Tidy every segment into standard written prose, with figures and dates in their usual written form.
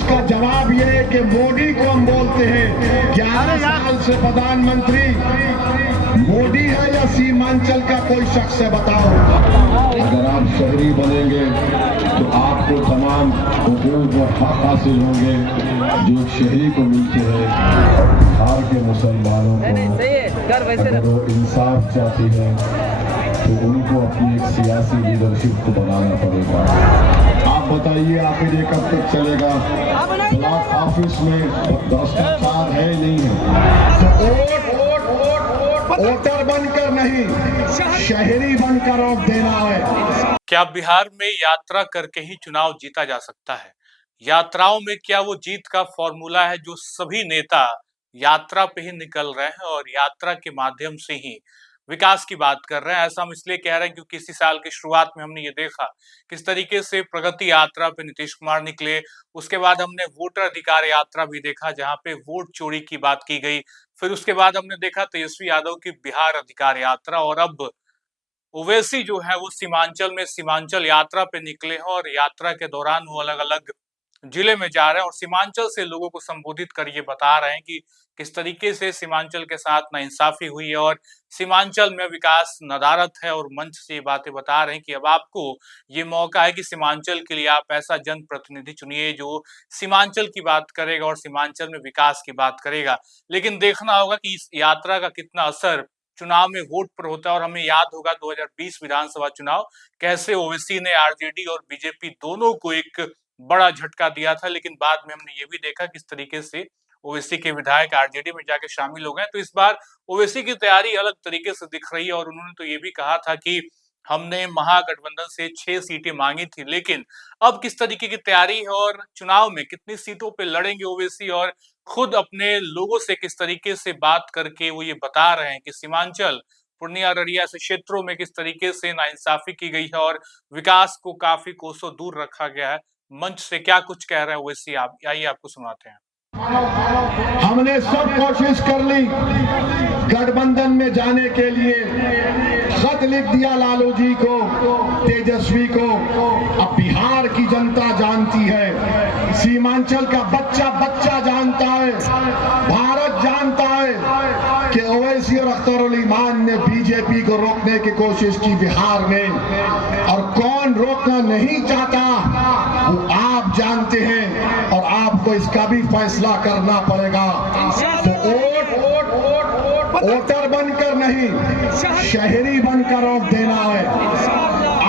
उसका जवाब ये है कि मोदी को हम बोलते हैं 11 साल से प्रधानमंत्री मोदी है या सीमांचल का कोई शख्स है, बताओ। अगर आप शहरी बनेंगे तो आपको तमाम हुकूक और हक हासिल होंगे जो शहरी को मिलते हैं। बिहार के मुसलमानों को अगर वो इंसाफ चाहती है तो उनको अपनी एक सियासी लीडरशिप को बनाना पड़ेगा। आप बताइए आखिर ये कब तक चलेगा? ब्लॉक ऑफिस में भ्रष्टाचार है नहीं है तो वोटर बनकर नहीं, शहरी बनकर वोट देना है। क्या बिहार में यात्रा करके ही चुनाव जीता जा सकता है? यात्राओं में क्या वो जीत का फॉर्मूला है जो सभी नेता यात्रा पे ही निकल रहे हैं और यात्रा के माध्यम से ही विकास की बात कर रहे हैं? ऐसा हम इसलिए कह रहे हैं क्योंकि इसी साल की शुरुआत में हमने ये देखा किस तरीके से प्रगति यात्रा पे नीतीश कुमार निकले। उसके बाद हमने वोटर अधिकार यात्रा भी देखा जहां पे वोट चोरी की बात की गई। फिर उसके बाद हमने देखा तेजस्वी यादव की बिहार अधिकार यात्रा, और अब ओवैसी जो है वो सीमांचल में सीमांचल यात्रा पे निकले हैं और यात्रा के दौरान वो अलग अलग जिले में जा रहे हैं और सीमांचल से लोगों को संबोधित कर ये बता रहे हैं कि किस तरीके से सीमांचल के साथ नाइंसाफी हुई है और सीमांचल में विकास नदारद है। और मंच से ये बातें बता रहे हैं कि अब आपको ये मौका है कि सीमांचल के लिए आप ऐसा जनप्रतिनिधि चुनिए जो सीमांचल की बात करेगा और सीमांचल में विकास की बात करेगा। लेकिन देखना होगा कि इस यात्रा का कितना असर चुनाव में वोट पर होता है। और हमें याद होगा 2020 विधानसभा चुनाव कैसे ओवैसी ने आरजेडी और बीजेपी दोनों को एक बड़ा झटका दिया था, लेकिन बाद में हमने ये भी देखा किस तरीके से ओवैसी के विधायक आरजेडी में जाके शामिल हो गए। तो इस बार ओवैसी की तैयारी अलग तरीके से दिख रही है और उन्होंने तो ये भी कहा था कि हमने महागठबंधन से 6 सीटें मांगी थी, लेकिन अब किस तरीके की तैयारी है और चुनाव में कितनी सीटों पे लड़ेंगे ओवैसी और खुद अपने लोगों से किस तरीके से बात करके वो ये बता रहे हैं कि सीमांचल पूर्णिया अररिया ऐसे क्षेत्रों में किस तरीके से नाइंसाफी की गई है और विकास को काफी कोसों दूर रखा गया है। मंच से क्या कुछ कह रहे हैं ओवैसी, आप आइए आपको सुनाते हैं। हमने सब कोशिश कर ली गठबंधन में जाने के लिए, खत लिख दिया लालू जी को, तेजस्वी को। अब बिहार की जनता जानती है, सीमांचल का बच्चा बच्चा जानता है, भारत जानता है कि ओवैसी और अख्तरुल ईमान ने बीजेपी को रोकने की कोशिश की बिहार में, और कौन रोकना नहीं चाहता वो आप जानते हैं और आपको इसका भी फैसला करना पड़ेगा। तो वोटर बनकर नहीं, शहरी बनकर वोट देना है।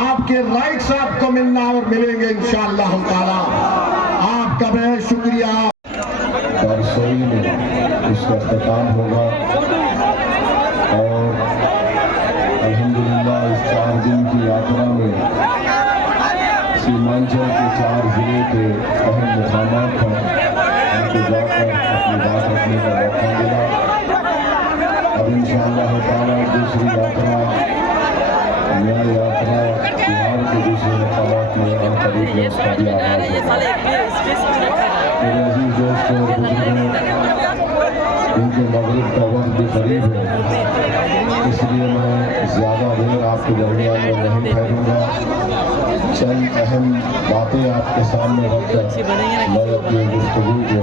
आपके राइट्स आपको मिलना और मिलेंगे इंशाअल्लाह ताला। आपका बहुत शुक्रिया। रसोई में उसका इख्तिताम होगा और अल्हम्दुलिल्लाह इस 4 दिन की यात्रा में सीमांचल के 4 जिले के अहम मुकामात पर उनको जाकर अपनी बात रखने का मौका मिला। अब इंशाअल्लाह ताला दूसरी यात्रा, न्याय यात्रा बिहार के दूसरे मुकामात में और करीब में उसका भी आगाज होगा। मेरे अजीज दोस्तों और बुजुर्गों, उनके मगरिब का वक्त भी करीब है, इसलिए मैं ज़्यादा देर आपके दरमियान में नहीं ठहरूंगा। चंद अहम बातें आपके सामने रखकर मैं अपनी गुफ्तगू को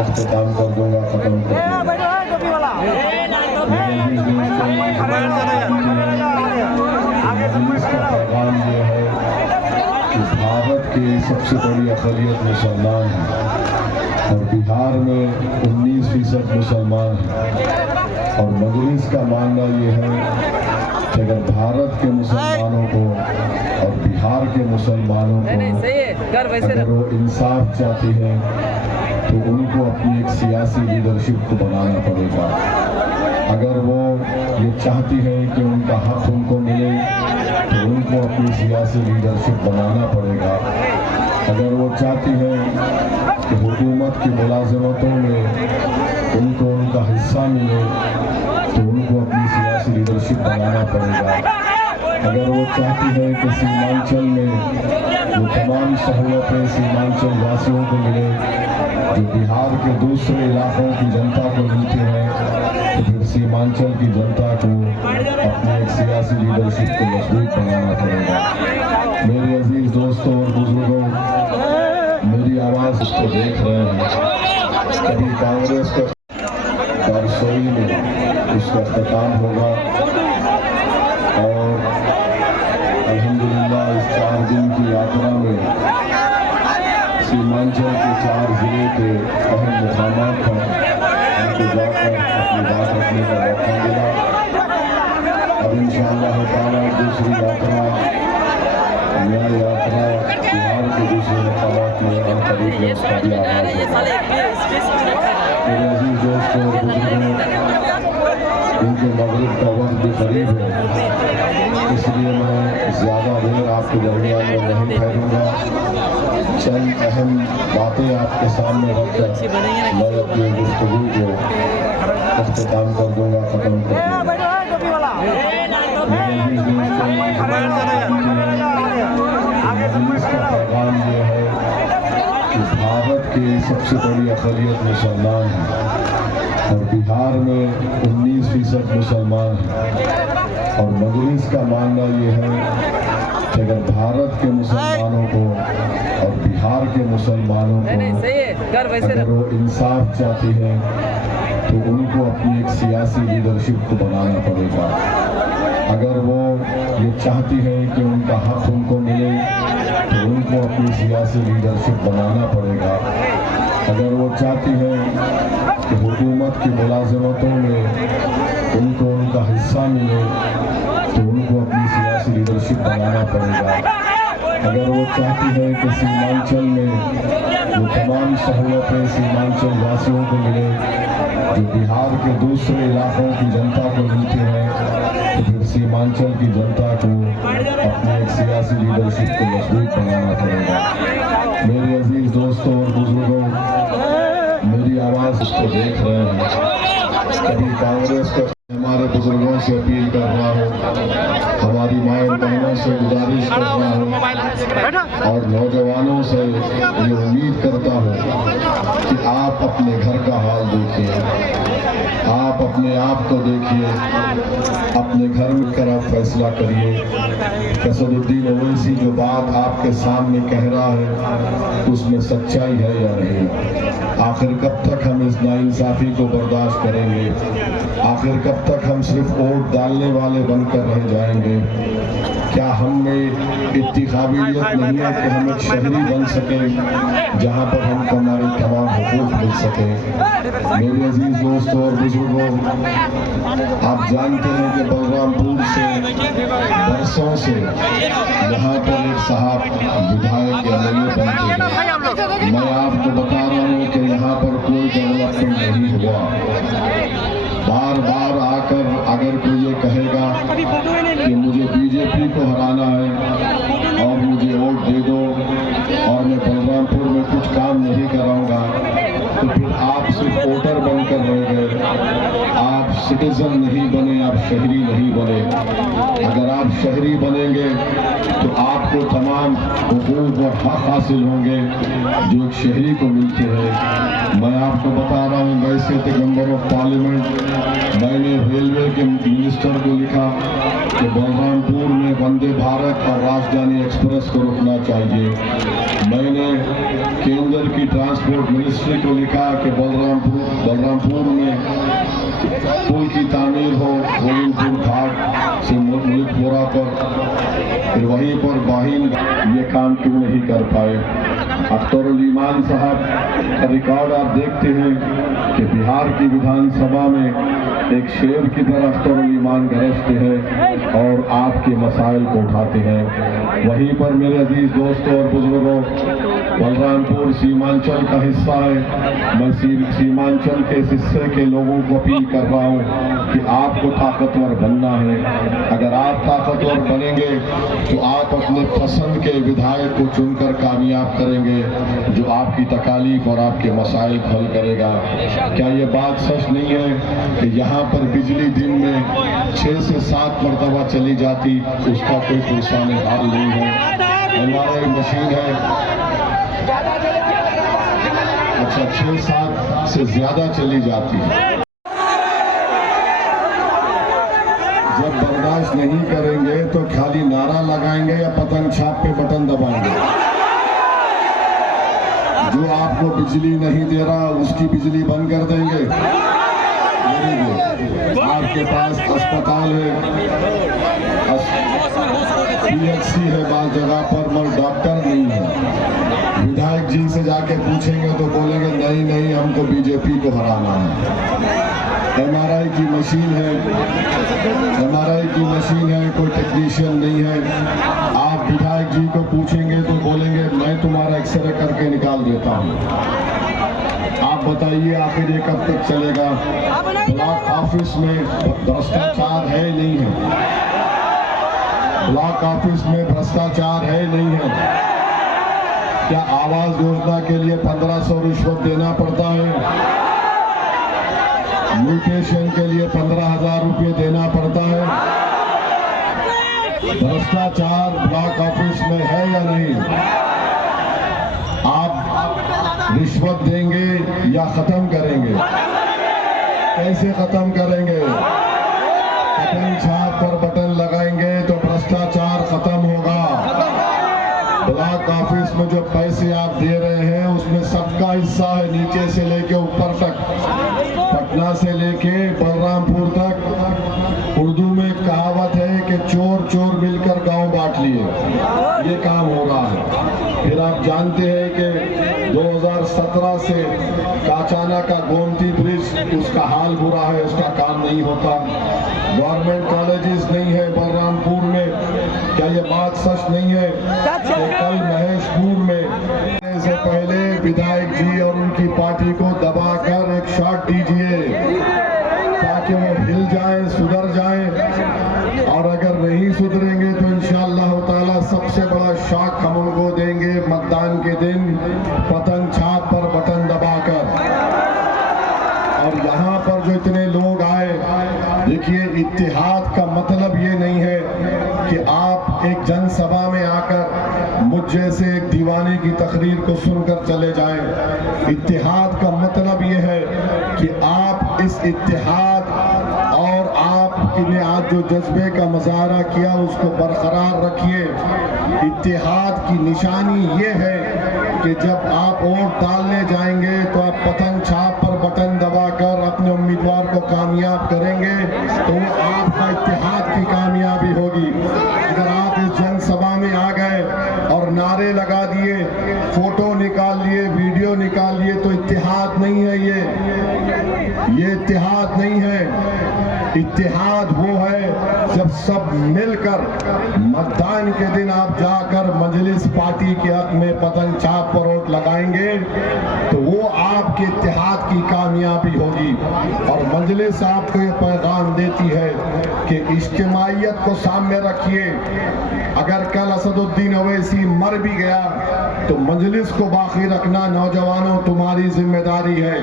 इख्तिताम कर दूंगा, ख़त्म कर दूंगा। इसका पैगाम ये है कि भारत की सबसे बड़ी अक़लियत मुसलमान है और बिहार में 19% मुसलमान हैं। और मजलिस का मानना ये है कि अगर भारत के मुसलमानों को और बिहार के मुसलमानों को अगर वो इंसाफ चाहती है तो उनको अपनी एक सियासी लीडरशिप को बनाना पड़ेगा। अगर वो ये चाहती है कि उनका हक उनको मिले तो उनको अपनी सियासी लीडरशिप बनाना पड़ेगा। अगर वो चाहती है कि हुकूमत की मुलाजमतों में उनको उनका हिस्सा मिले तो उनको अपनी सियासी लीडरशिप बनाना पड़ेगा। अगर वो चाहती है कि सीमांचल में वो तमाम सहूलतें सीमांचल वासियों को मिले जो बिहार के दूसरे इलाकों की जनता को मिलती हैं, तो फिर सीमांचल की जनता को अपनी एक सियासी लीडरशिप को मजबूत बनाना पड़ेगा। मेरे अजीज दोस्तों और बुजुर्गों, मेरी आवाज उसको देख रहे हैं। कभी कांग्रेस का रसोई में उसका इख्तिताम होगा और अल्हम्दुलिल्लाह इस 4 दिन की यात्रा में सीमांचल के 4 जिले के अहम मुकामात पर हमको जाकर अपनी बात रखने का मौका मिला। अब इंशाअल्लाह ताला दूसरी यात्रा न्याय यात्रा बिहार के दूसरे मुकामात में और करीब में उसका भी आगाज होगा। मेरे अजीज दोस्तों और बुजुर्गों, उनके मगरिब का वक्त भी करीब है, इसलिए मैं ज़्यादा देर आपके दरमियान में नहीं ठहरूंगा। चंद अहम बातें आपके सामने रखकर मैं अपनी गुफ्तगू को इख्तिताम कर दूंगा, ख़त्म कर दूंगा। मेरे अजीज दोस्तों, इसका पैगाम ये है कि भारत की सबसे बड़ी अक़लियत मुसलमान है और बिहार में 19% मुसलमान हैं और मजलिस का मानना ये है कि अगर भारत के मुसलमानों को और बिहार के मुसलमानों को अगर वो इंसाफ चाहती है तो उनको अपनी एक सियासी लीडरशिप को बनाना पड़ेगा। अगर वो ये चाहती है कि उनका हक उनको मिले तो उनको अपनी सियासी लीडरशिप बनाना पड़ेगा। अगर वो चाहती है कि हुकूमत की मुलाजमतों में उनको उनका हिस्सा मिले तो उनको अपनी सियासी लीडरशिप बनाना पड़ेगा। अगर वो चाहती है कि सीमांचल में वो तमाम सहूलतें सीमांचल वासियों को मिले जो बिहार के दूसरे इलाकों की जनता को मिलती हैं, तो फिर सीमांचल की जनता को अपनी एक सियासी लीडरशिप को मजबूत बनाना पड़ेगा। मेरे अजीज दोस्तों और बुजुर्गों, मेरी आवाज़ उसको देख रहे हैं। कभी कांग्रेस का हमारे बुजुर्गों से अपील कर रहा हूँ, हमारी माएँ बहनों से गुजारिश कर रहा हूँ और नौजवानों से ये उम्मीद करता हूँ कि आप अपने घर का हाल देखिए, आप अपने आप को देखिए, अपने घर में कर आप फैसला करिए। कसदुद्दीन ओवैसी जो बात आपके सामने कह रहा है उसमें सच्चाई है या नहीं? आखिर कब तक हम इस नाइंसाफी को बर्दाश्त करेंगे? आखिर कब तक हम सिर्फ वोट डालने वाले बनकर रह जाएंगे? क्या हम में इतनी काबिलियत नहीं है कि हम एक शहरी बन सकें जहां पर हमको हमारे तमाम हुकूक मिल सके? मेरे अजीज दोस्तों और बुजुर्गों, आप जानते हैं कि बलरामपुर से बरसों से यहाँ पर एक साहब विधायक एमएलए बनते हैं। मैं आपको बता रहा हूँ कि यहाँ पर कोई डेवलपमेंट नहीं हुआ। बार बार आकर अगर कोई ये कहेगा कि मुझे बीजेपी को हराना है और मुझे वोट दे दो और मैं बलरामपुर में कुछ काम नहीं कराऊंगा, तो फिर आप सिर्फ वोटर बनकर रह गए, आप सिटीजन नहीं बने, आप शहरी नहीं बने। अगर आप शहरी बनेंगे तो आपको तमाम हुकूक और हक हासिल होंगे जो एक शहरी को मिलते हैं। मैं आपको बता रहा हूँ, वैसे थे मेंबर ऑफ पार्लियामेंट, मैंने रेलवे के मिनिस्टर को लिखा कि बलरामपुर में वंदे भारत और राजधानी एक्सप्रेस को रुकना चाहिए। मैंने केंद्र की ट्रांसपोर्ट मिनिस्ट्री को लिखा कि बलरामपुर में पुल की तामीर हो, गोविंदपुर घाट से मुल्कपुरा पर, फिर वहीं पर बाहिन ये काम क्यों नहीं कर पाए? अख्तरुल ईमान साहब का रिकॉर्ड आप देखते हैं कि बिहार की विधानसभा में एक शेर की तरह अख्तरुल ईमान गरजते हैं और आपके मसाइल को उठाते हैं। वहीं पर मेरे अजीज दोस्तों और बुजुर्गों, बलरामपुर सीमांचल का हिस्सा है। मैं सीमांचल के इस हिस्से के लोगों को अपील कर रहा हूँ कि आपको ताकतवर बनना है। अगर आप ताकतवर बनेंगे तो आप अपने पसंद के विधायक को चुनकर कामयाब करेंगे जो आपकी तकालीफ और आपके मसाइल हल करेगा। क्या ये बात सच नहीं है कि यहाँ पर बिजली दिन में 6 से 7 मरतबा चली जाती, उसका कोई पुरसाने हाल नहीं है? हमारा एक मशीन है, अच्छा 6-7 से ज्यादा चली जाती है। जब बर्दाश्त नहीं करेंगे तो खाली नारा लगाएंगे या पतंग छाप पे बटन दबाएंगे? जो आपको बिजली नहीं दे रहा उसकी बिजली बंद कर देंगे। आपके पास अस्पताल है, PHC है बात जगह पर, मगर डॉक्टर नहीं है। विधायक जी से जाके पूछेंगे तो बोलेंगे नहीं नहीं हमको बीजेपी को हराना है। MRI की मशीन है, कोई टेक्नीशियन नहीं है। आप विधायक जी को पूछेंगे तो बोलेंगे मैं तुम्हारा एक्सरे करके निकाल देता हूँ। आप बताइए आखिर ये कब तक चलेगा? ब्लॉक ऑफिस में भ्रष्टाचार है नहीं है? ब्लॉक ऑफिस में भ्रष्टाचार है नहीं है? क्या आवास योजना के लिए 1500 रिश्वत देना पड़ता है? म्यूटेशन के लिए 15,000 रुपये देना पड़ता है? भ्रष्टाचार ब्लॉक ऑफिस में है या नहीं? आप रिश्वत देंगे या खत्म करेंगे? कैसे खत्म करेंगे? बटन छाप पर बटन लगाएंगे तो भ्रष्टाचार खत्म होगा। ब्लॉक ऑफिस में जो पैसे आप दे रहे हैं उसमें सबका हिस्सा है, नीचे से लेके ऊपर तक, पटना से लेके बलरामपुर तक। उर्दू में कहावत है कि चोर चोर मिलकर गांव बांट लिए, ये काम हो रहा है। फिर आप जानते हैं कि 2017 से काचाना का गोमती ब्रिज, उसका हाल बुरा है, उसका काम नहीं होता। गवर्नमेंट कॉलेजेस नहीं है बलरामपुर में। क्या ये बात सच नहीं है कि कल महेशपुर में से पहले विधायक जी और उनकी पार्टी को दबाकर एक शॉट दीजिए ताकि वो हिल जाए, सुधर जाए, और अगर नहीं सुधरेंगे तो इंशाअल्लाह ताला सबसे बड़ा शॉक हम उनको देंगे मतदान के दिन, पतंग छाप पर बटन दबाकर। और यहाँ पर जो इतने लोग आए, देखिए इत्तेहाद का मतलब ये नहीं है कि आप एक जनसभा में आकर मुझ जैसे एक दीवाने की तकरीर को सुनकर चले जाएं। इत्तेहाद का मतलब ये है कि आप इस इत्तेहाद और आपने आज जो जज्बे का मुजाहरा किया उसको बरकरार रखिए। इत्तेहाद की निशानी ये है कि जब आप वोट डालने जाएंगे तो आप पतंग छाप पर बटन दबाकर अपने उम्मीदवार को कामयाब करेंगे तो वो आपका इत्तेहाद की कामयाबी होगी। अगर आप इस जनसभा में आ गए और नारे लगा दिए, फोटो निकाल लिए, वीडियो निकाल लिए, तो इत्तेहाद नहीं है ये इत्तेहाद नहीं है। इत्तेहाद वो है जब सब मिलकर मतदान के दिन आप जाकर मजलिस पार्टी के हक में पतंग छाप पर वोट लगाएंगे तो वो आपके इत्तेहाद की कामयाबी होगी। और मजलिस आपको ये पैगाम देती है कि इज्तिमाइयत को सामने रखिए। अगर कल असदुद्दीन ओवैसी मर भी गया तो मजलिस को बाकी रखना नौजवानों तुम्हारी जिम्मेदारी है।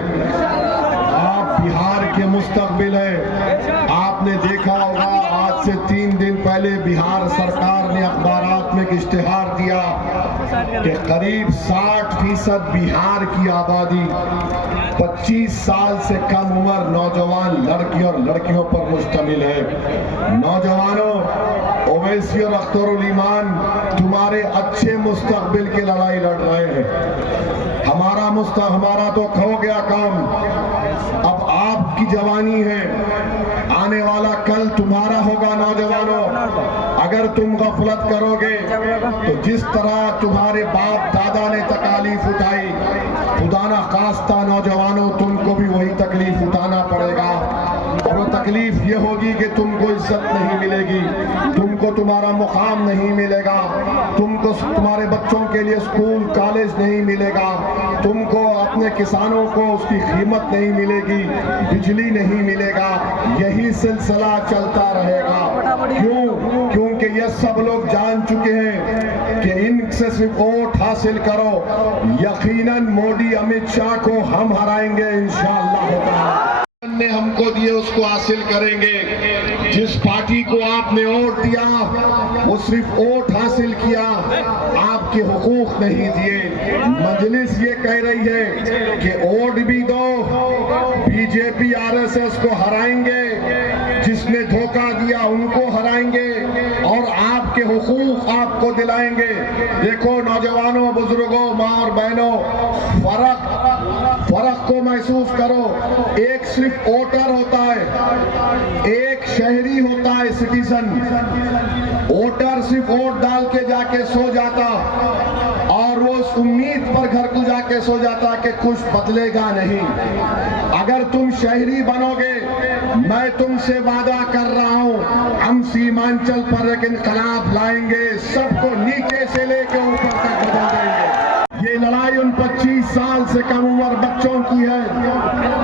आप बिहार के मुस्तकबिल है। आपने देखा होगा आज से 3 दिन पहले बिहार सरकार ने अखबारात में एक इश्तिहार दिया कि करीब 60% बिहार की आबादी 25 साल से कम उम्र नौजवान लड़की और लड़कियों पर मुश्तमिल है। नौजवानों, ओवैसी और अख्तरुल ईमान तुम्हारे अच्छे मुस्तकबिल की लड़ाई लड़ रहे हैं। हमारा तो खो गया काम, अब आपकी जवानी है, आने वाला कल तुम्हारा होगा। नौजवानों, अगर तुम गफलत करोगे तो जिस तरह तुम्हारे बाप दादा ने तकालीफ उठाई, खुदा ना खास्ता नौजवानों तुमको भी वही तकलीफ उठाना पड़ेगा। और वो तकलीफ ये होगी कि तुमको इज्जत नहीं मिलेगी, तुमको तुम्हारा मुकाम नहीं मिलेगा, तुमको तुम्हारे बच्चों के लिए स्कूल कॉलेज नहीं मिलेगा, तुमको अपने किसानों को उसकी कीमत नहीं मिलेगी, बिजली नहीं मिलेगा। यही सिलसिला चलता रहेगा। क्यों? क्योंकि ये सब लोग जान चुके हैं कि इनसे सिर्फ वोट हासिल करो, यकीनन मोदी अमित शाह को हम हराएंगे इंशाअल्लाह। ने हमको दिए उसको हासिल करेंगे। जिस पार्टी को आपने वोट दिया वो सिर्फ वोट हासिल किया, आपके हुकूक नहीं दिए। मजलिस ये कह रही है कि वोट भी दो, बीजेपी आरएसएस को हराएंगे, जिसने धोखा दिया उनको हराएंगे और आपके के हुकूक आपको दिलाएंगे। देखो नौजवानों, बुजुर्गों, माँ और बहनों, फर्क को महसूस करो। एक सिर्फ वोटर होता है, एक शहरी होता है सिटीजन। वोटर सिर्फ वोट डाल के जाके सो जाता और वो उस उम्मीद पर घर को जाके सो जाता कि कुछ बदलेगा नहीं। अगर तुम शहरी बनोगे, मैं तुमसे वादा कर रहा हूं, हम सीमांचल पर एक इनकलाब लाएंगे, सबको नीचे से लेकर ऊपर तक बदल देंगे। ये लड़ाई उन 25 साल से कम उम्र बच्चों की है,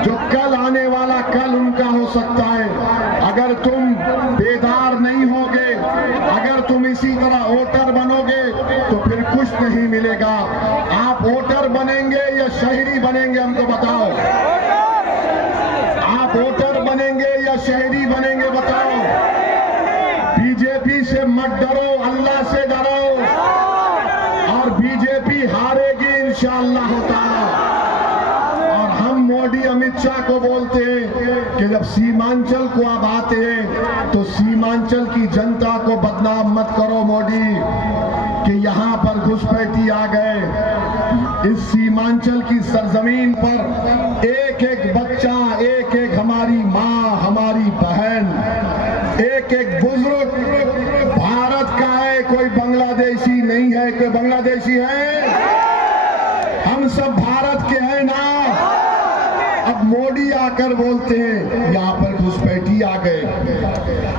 जो कल आने वाला कल उनका हो सकता है। अगर तुम बेदार नहीं होगे, अगर तुम इसी तरह वोटर बनोगे तो फिर कुछ नहीं मिलेगा। आप वोटर बनेंगे या शहरी बनेंगे, हमको बताओ। आप वोटर बनेंगे या शहरी बनेंगे, बताओ। बीजेपी से मत डरो, अल्लाह से डरो, और बीजेपी हारेगी इंशाअल्लाह ताला। और हम मोदी अमित शाह को बोलते हैं कि जब सीमांचल को आप आते हैं तो सीमांचल की जनता को बदनाम मत करो मोदी कि यहाँ पर घुसपैठी आ गए। इस सीमांचल की सरजमीन पर एक एक बच्चा, एक एक हमारी माँ, हमारी बहन, एक एक बुजुर्ग भारत का है, कोई बांग्लादेशी नहीं है। कोई बांग्लादेशी है? हम सब भारत के हैं ना। अब मोदी आकर बोलते हैं यहाँ पर घुसपैठी आ गए,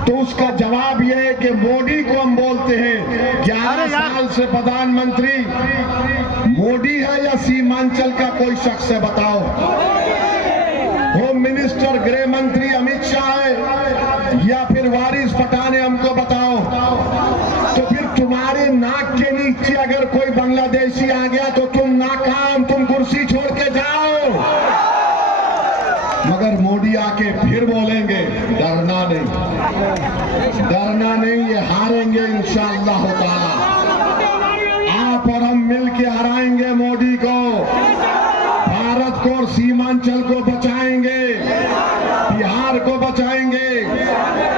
तो उसका जवाब यह है कि मोदी को हम बोलते हैं 11 साल से प्रधानमंत्री मोदी है या सीमांचल का कोई शख्स है, बताओ। होम मिनिस्टर, गृह मंत्री अमित शाह है या फिर वारिस पठान है, हमको बताओ। तो फिर तुम्हारे नाक के नीचे अगर कोई बांग्लादेशी आ गया तो तुम नाकाम, तुम कुर्सी छोड़ के जाओ। मगर मोदी आके फिर बोलेंगे डरना नहीं, डरना नहीं, ये हारेंगे इंशाअल्लाह ताला। आप और हम मिलके हराएंगे मोदी को, भारत को और सीमांचल को बचाएंगे, बिहार को बचाएंगे।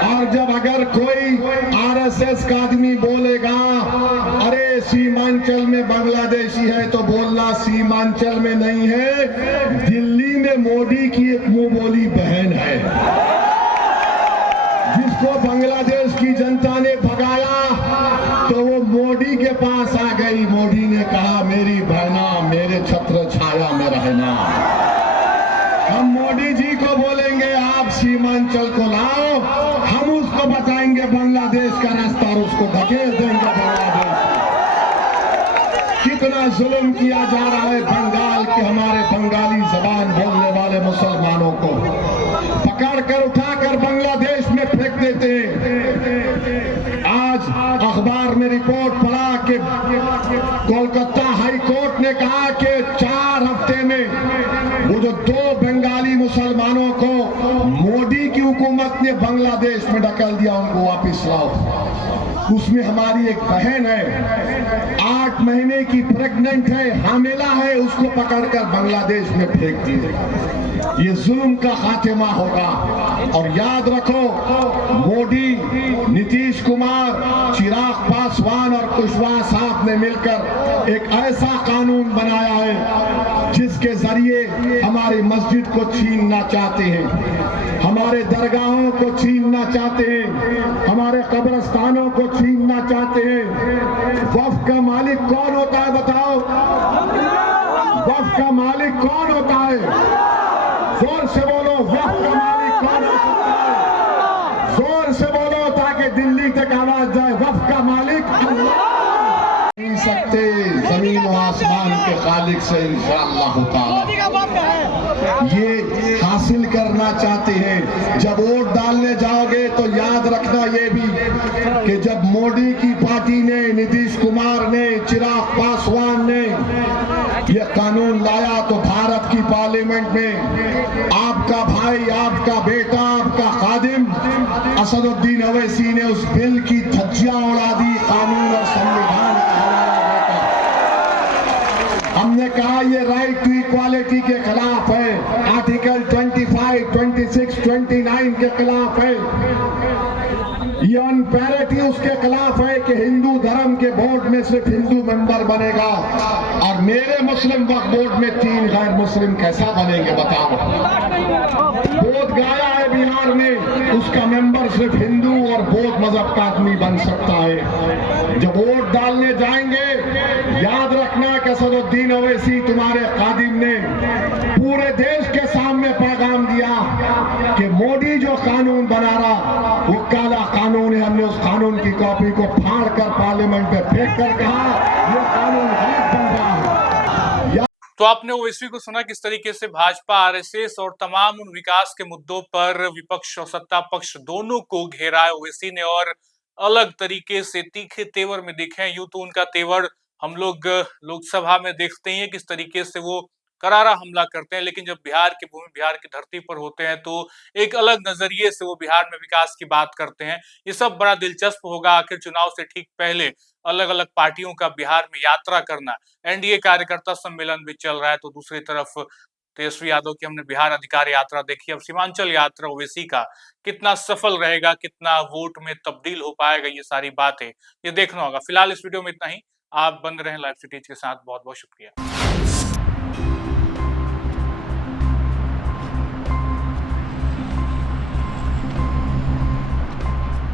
और जब अगर कोई आरएसएस का आदमी बोलेगा अरे सीमांचल में बांग्लादेशी है, तो बोलना सीमांचल में नहीं है, दिल्ली में मोदी की एक मुंह बोली बहन है, जिसको बांग्लादेश की जनता ने भगाया तो वो मोदी के पास आ गई। मोदी ने कहा मेरी बहना मेरे छत्र छाया में रहना। हम मोदी जी को बोलेंगे आप सीमांचल को लाओ, हम उसको बताएंगे बांग्लादेश का रास्ता और उसको धकेल देंगे बांग्लादेश। कितना जुल्म किया जा रहा है बंगाल के हमारे बंगाली जबान बोलने वाले मुसलमानों को पकड़कर उठाकर बांग्लादेश में फेंक देते हैं। आज अखबार में रिपोर्ट पढ़ा कि कोलकाता हाई कोर्ट ने कहा कि 4 हफ्ते में वो जो 2 बंगाली मुसलमानों को मोदी की हुकूमत ने बांग्लादेश में ढकेल दिया, उनको वापस लाओ। उसमें हमारी एक बहन है, 8 महीने की प्रेग्नेंट है, हामिला है, उसको पकड़कर बांग्लादेश में फेंक दिए। ये जुल्म का खात्मा होगा। और याद रखो, मोदी, नीतीश कुमार, चिराग पासवान और कुशवाहा साहब ने मिलकर एक ऐसा कानून बनाया है जिसके जरिए हमारी मस्जिद को छीनना चाहते हैं, हमारे दरगाहों को छीनना चाहते हैं, हमारे कब्रिस्तानों को छीनना चाहते हैं। वक्फ का मालिक कौन होता है, बताओ? वक्फ का मालिक कौन होता है? जोर से बोलो, वक्फ का मालिक कौन होता है? जोर से बोलो ताकि दिल्ली तक आवाज जाए। वक्फ का मालिक अल्लाह नहीं सकते, जमीन व आसमान के खालिक से इंशाअल्लाह ताला। ये हासिल करना चाहते हैं। जब वोट डालने जाओगे तो याद रखना ये भी कि जब मोदी की पार्टी ने, नीतीश कुमार ने, चिराग पासवान ने ये कानून लाया तो भारत की पार्लियामेंट में आपका भाई, आपका बेटा, आपका खादिम असदुद्दीन ओवैसी ने उस बिल की धज्जियां उड़ा दी, कानून और संविधान का हवाला देकर। हमने कहा ये राइट टू इक्वालिटी के खिलाफ है, आर्टिकल 25, 26, 29 के खिलाफ है, ये अनपैरिटी उसके खिलाफ है कि आवाम के बोर्ड में सिर्फ हिंदू मेंबर बनेगा और मेरे मुस्लिम वक्फ बोर्ड में 3 गैर मुस्लिम कैसा बनेंगे बताओ। बोध गया है बिहार में, उसका मेंबर सिर्फ हिंदू और बौद्ध मजहब का आदमी बन सकता है। जब वोट डालने जाएंगे याद रखना कि असदुद्दीन अवैसी तुम्हारे कादिम ने पूरे देश के सामने पैगाम दिया कि मोदी जो कानून बना रहा वो काला कानून है। हमने उस कानून की कॉपी को फाड़ कर पार्लियामेंट में फेंक कर कहा ये कानून गलत बन रहा है। तो आपने ओवैसी को सुना किस तरीके से भाजपा, आरएसएस और तमाम उन विकास के मुद्दों पर विपक्ष और सत्ता पक्ष दोनों को घेरा है ओवैसी ने, और अलग तरीके से तीखे तेवर में दिखे हैं। यूं तो उनका तेवर हम लोग लोकसभा में देखते ही हैं किस तरीके से वो करारा हमला करते हैं, लेकिन जब बिहार की भूमि, बिहार की धरती पर होते हैं तो एक अलग नजरिए से वो बिहार में विकास की बात करते हैं। ये सब बड़ा दिलचस्प होगा। आखिर चुनाव से ठीक पहले अलग अलग पार्टियों का बिहार में यात्रा करना, एनडीए कार्यकर्ता सम्मेलन भी चल रहा है, तो दूसरी तरफ तेजस्वी यादव की हमने बिहार अधिकार यात्रा देखी। अब सीमांचल यात्रा ओवैसी का कितना सफल रहेगा, कितना वोट में तब्दील हो पाएगा, ये सारी बातें ये देखना होगा। फिलहाल इस वीडियो में इतना ही। आप बन रहे हैं लाइव सिटीज के साथ। बहुत बहुत शुक्रिया।